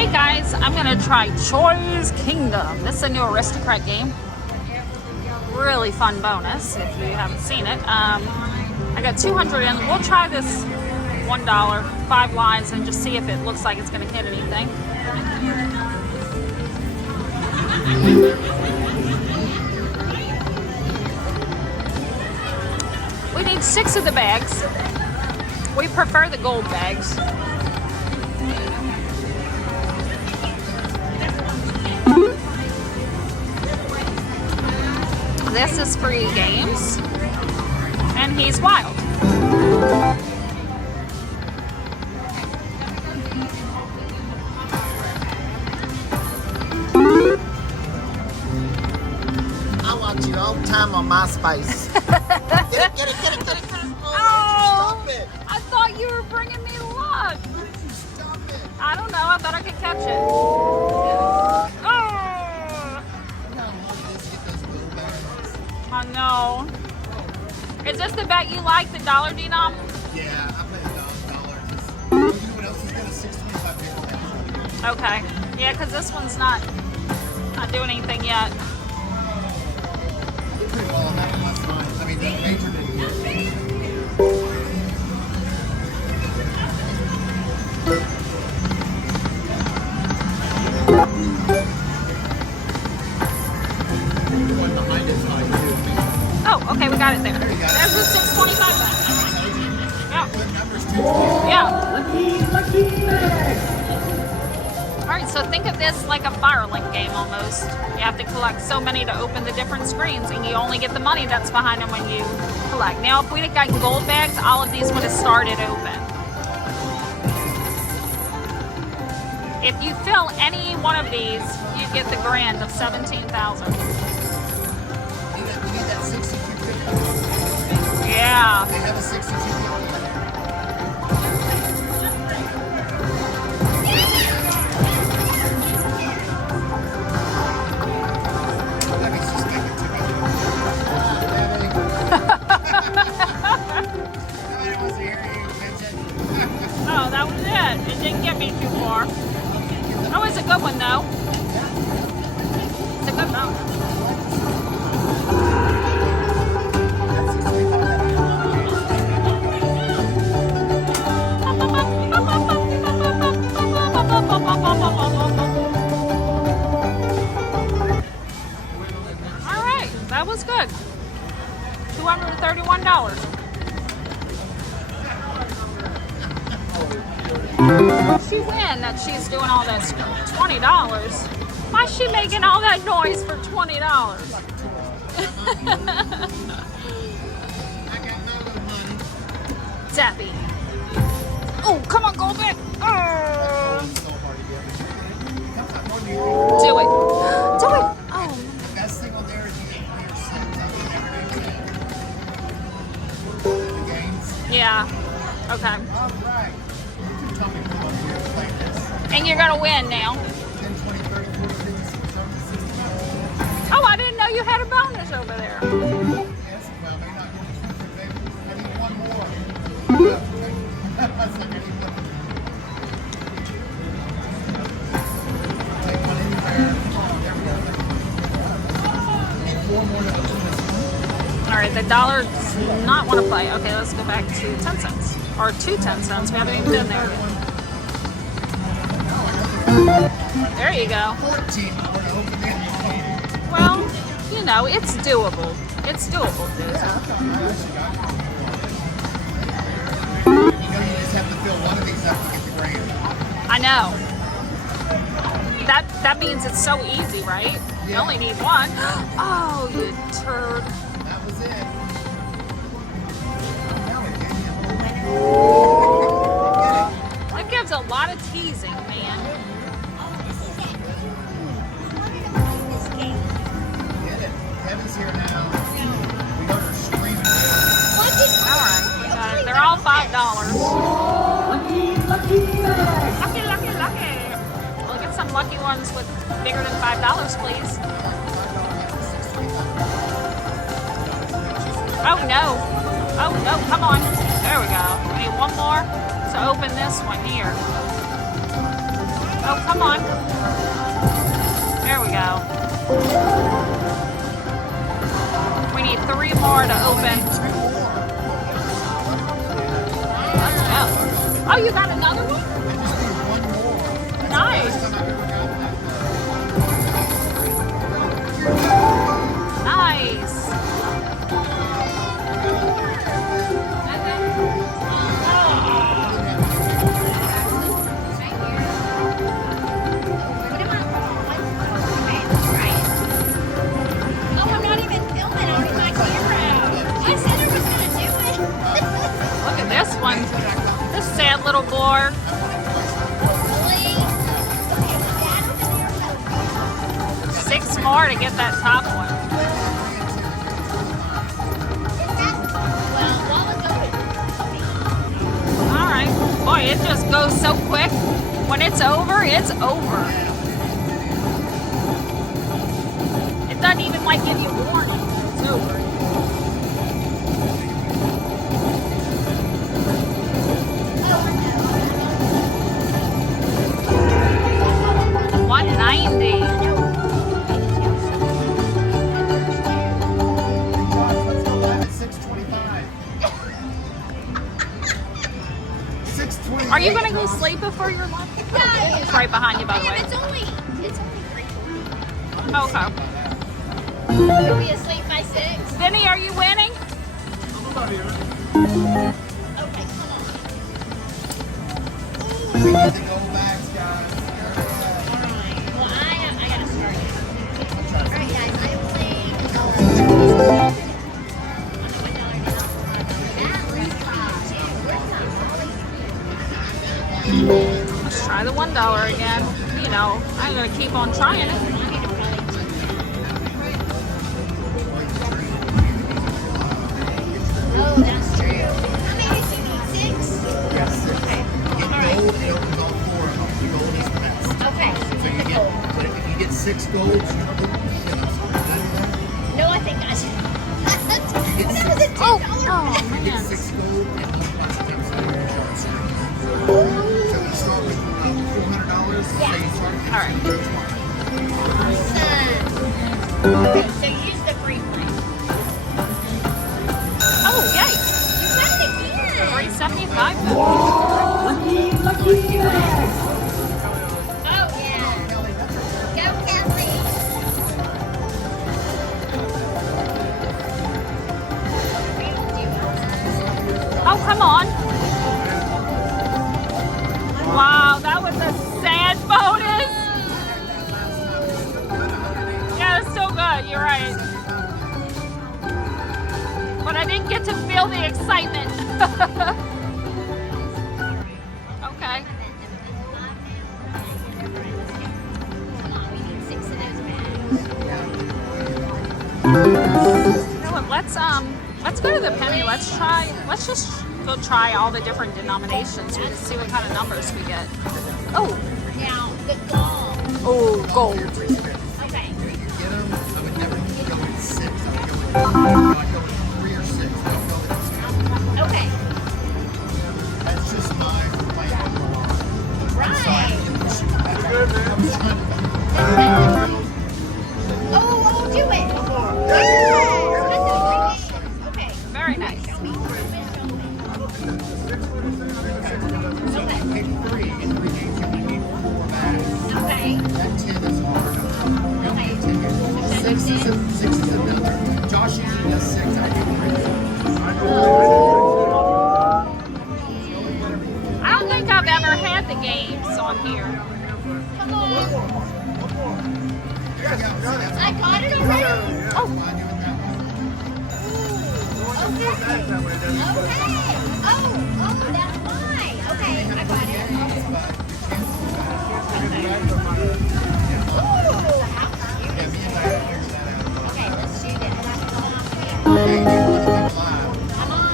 Alright guys, I'm gonna try Choy's Kingdom. This is a new Aristocrat game. Really fun bonus if you haven't seen it. I got 200 in. We'll try this $1, 5 lines, and just see if it looks like it's gonna hit anything. We need 6 of the bags. We prefer the gold bags. This is free games, and he's wild. I watch you all the time on MySpace. Get it. Oh, Stop it. I thought you were bringing me luck. Stop it. I don't know, I thought I could catch it. Oh, I know. Is this the bet you like, the dollar denom? Yeah, I play $1. You know what else is good? A $6.25 Okay. Yeah, because this one's not doing anything yet. Did pretty well on that one last night. I mean, the major didn't get Going behind his eye, too. Oh, okay, we got it there. There you go. There's the $6.25 back. Yeah. Good numbers, too. Yeah. Alright, so think of this like a Firelink game almost. You have to collect so many to open the different screens, and you only get the money that's behind them when you collect. Now, if we'd have gotten gold bags, all of these would have started open. If you fill any one of these, you get the grand of $17,000. We need that 6250. Yeah. They have a 6250. Oh, that was it. It didn't get me too far. Oh, it's a good one though. It's a good one. All right, that was good. $231. She win that she's doing all this for $20. Why is she making all that noise for $20? I got no money. Zappy. Oh, come on, go back. Do it. Do it. Oh. The best thing on there is you get your set. The games. Yeah. Okay. All right. Tell me come over here and play this. And you're going to win now. 10, 20, 30, 40, 50, 60, 70, 60. Oh, I didn't know you had a bonus over there. Yes, well, maybe not. I need one more. That's like I need one. Take one in there. There we go. Need 4 more to open this one. All right, the dollar does not want to play. Okay, let's go back to 10 cents. Or 2 10 cents. We haven't even been there yet. There you go. 14 more to open this. Well, you know, it's doable. It's doable, dude. You know, you just have to fill one of these up to get the grand. I know. That means it's so easy, right? You only need one. Oh, you turd. That was it. That gives a lot of teasing, man. Get it. Kevin's here now. We heard her screaming. All right, we got it. They're all $5. Lucky. We'll get some lucky ones with bigger than $5, please. Oh no. Oh no, come on. There we go. We need one more to open this one here. Oh, come on. There we go. We need 3 more to open. Let's go. Oh, you got another one? Nice. Nice. Oh, I'm not even filming. I have my camera out. I said I was going to do it. Look at this one. This sad little boar. Hopefully. Okay, was that over there? 6 more to get that top one. Well, while it's open. All right. Boy, it just goes so quick. When it's over, it's over. It doesn't even like give you warning. It's over. $190. Are you gonna go sleep before your lunch? It's right behind you, by the way. It's only 3:40. Okay. You'll be asleep by 6. Vinny, are you winning? Okay, come on. We need to go back, guys. Alright. Well, I gotta start now. Alright, guys, I am playing on the $1 Let's try the $1 again. You know, I'm gonna keep on trying it. Oh, that's true. How many do you need? 6? Yes. Okay. Get gold, it opens all 4 of them. The gold is the best. Okay. So you get, but if you get 6 golds, you No, I think I should. get That was a $2 Oh, get man. 6 gold and each bunch of them so you start with $400. Yeah. So you start with All right. Awesome. Okay, so use the free play. Oh, yay! You got it again. $3.75. Oh, yeah. Go, Kelly. Oh, come on. Wow, that was a sad bonus. Yeah, it's still good. You're right. But I didn't get to feel the excitement. Okay. Come on, we need 6 of those bags. You know what? Let's go to the penny. Let's just go try all the different denominations. We just see what kind of numbers we get. Oh, Now, the goal. oh, gold. Okay. If you get them, I would never go with 6. I would go with 3 or 6. I don't go with 6. Okay. That's just my plan. Right. Oh, do it. Yeah. Okay. Very nice. Show me. So if you pick 3 in 3 games, you only need 4 bags. Okay. That 10 is hard. Okay. 6 is another. Josh usually does 6. I do 3. I don't think I've ever had the games on here. Come on. I got it already. Oh, Okay. Oh, that's mine. Okay, I got it. Ooh, how cute is this? Okay, let's do this. I'm on.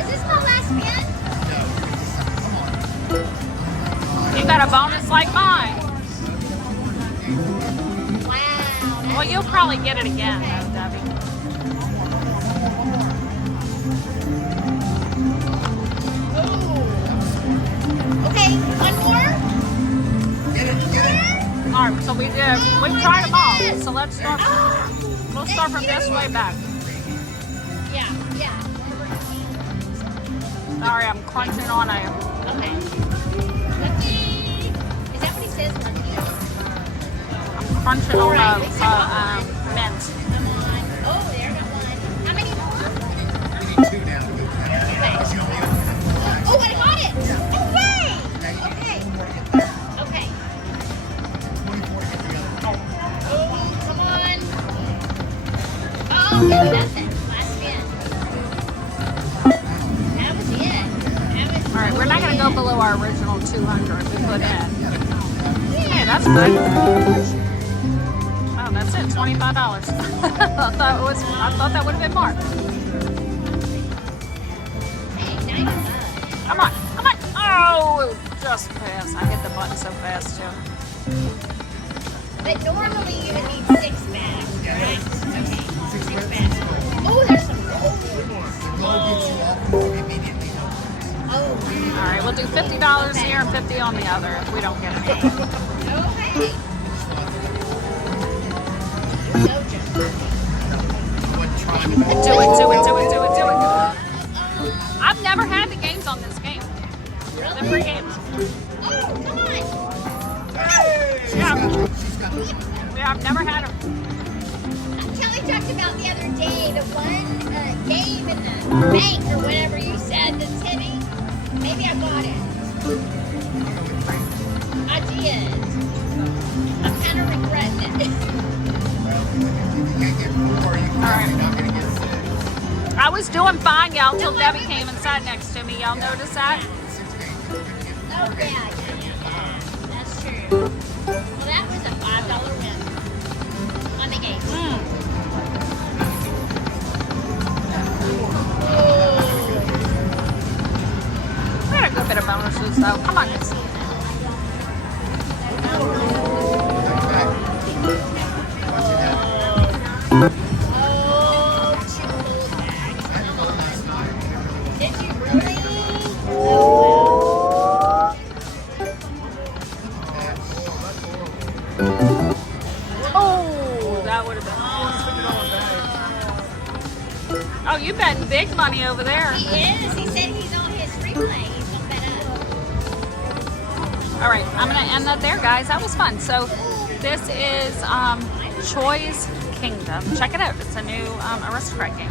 Is this my last spin? you got a bonus like mine. Wow. Well, you'll probably get it again, though, Debbie. Okay, one more. Get it, get it. All right, so we tried them all. So let's start. We'll start from this way back. Yeah. Sorry, I'm crunching on a. Okay. Lucky. Is that what he says? Lucky. I'm crunching on a mint. Come on. Oh, there got one. How many more? You need two now to go to that. Because you only open it twice. Oh, I got it. Oh, yay. Now you need Okay. 24 to get there. Okay. 24 to get the other. Oh, come on. Oh, get nothing. Last spin. That was it. All right, we're not going to go below our original 200 we put in. Hey, that's good. Oh, that's it, $25. I thought that would have been more. Hey, 95. Come on. Oh, just pass. I hit the button so fast too. But normally you would need 6 bags, right? Okay, 6 bags. Oh, there's some gold. The gold gets you up immediately. Oh, All right, we'll do $50 here and 50 on the other if we don't get it. okay. So just Do it. I've never had the games on this game. The free games. Oh, come on. Yeah, I've never had them. Kelly talked about the other day the one game in the bank or whatever you said that's hitting. Maybe I got it. I did. I'm kind of regretting it. I was doing fine, y'all, until Debbie came and sat next to me. Y'all notice that? Oh, yeah. That's true. Well, that was a $5 win on the game. We had a good bit of bonuses, though. Come on, guys. Oh, 2 gold bags. Did you really? Oh, that would have been. Oh, you betting big money over there. He is. He said he's on his replay. He's gonna bet up. All right, I'm going to end that there, guys. That was fun. So this is Choy's Kingdom. Check it out. It's a new Aristocrat game.